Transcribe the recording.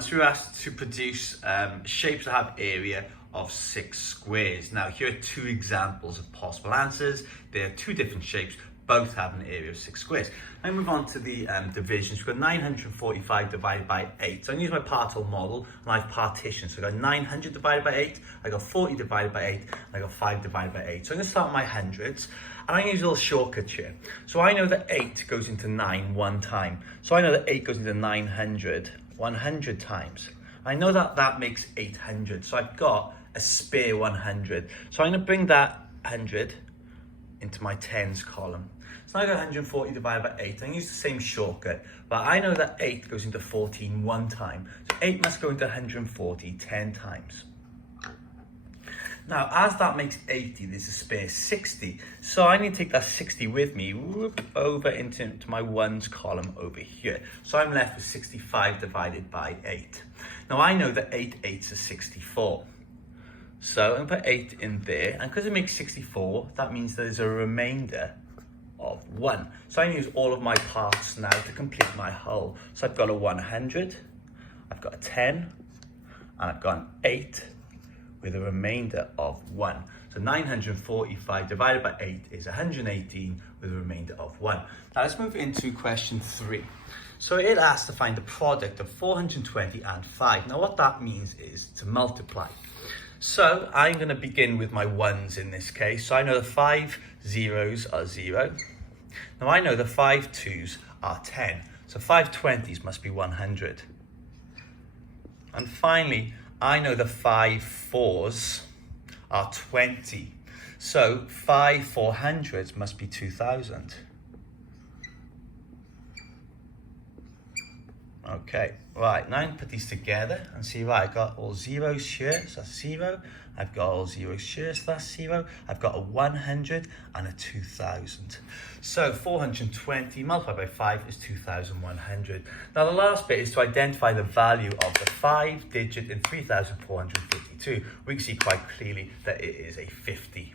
So we're asked to produce shapes that have area of 6 squares. Now here are 2 examples of possible answers. There are 2 different shapes, both have an area of 6 squares. Now move on to the divisions. We've got 945 divided by 8. So I'm going to use my partial model and I've partitioned. So I've got 900 divided by 8, I got 40 divided by 8, and I got 5 divided by 8. So I'm going to start with my hundreds. And I'm going to use a little shortcut here. So I know that 8 goes into 9 one time. So I know that 8 goes into 900 100 times. I know that that makes 800. So I've got a spare 100. So I'm going to bring that 100 into my tens column. So now I got 140 divided by 8. I'm going to use the same shortcut. But I know that 8 goes into 14 one time. So 8 must go into 140 10 times. Now, as that makes 80, there's a spare 60. So I need to take that 60 with me, over into my ones column over here. So I'm left with 65 divided by 8. Now I know that 8 eighths is 64. So I'm gonna put 8 in there, and because it makes 64, that means there's a remainder of 1. So I use all of my parts now to complete my whole. So I've got a 100, I've got a 10, and I've got an 8, with a remainder of 1. So 945 divided by 8 is 118 with a remainder of 1. Now let's move into question 3. So it asks to find the product of 420 and 5. Now what that means is to multiply. So I'm going to begin with my ones in this case. So I know the 5 zeros are 0. Now I know the 5 twos are 10. So 5 20s must be 100. And finally, I know the 5 fours are 20. So 5 400s must be 2000. Okay, right, now I can put these together and see, right, I've got all zeros here, so that's 0. I've got all zeros here, so that's 0. I've got a 100 and a 2000. So 420 multiplied by 5 is 2100. Now the last bit is to identify the value of the 5 digit in 3452. We can see quite clearly that it is a 50.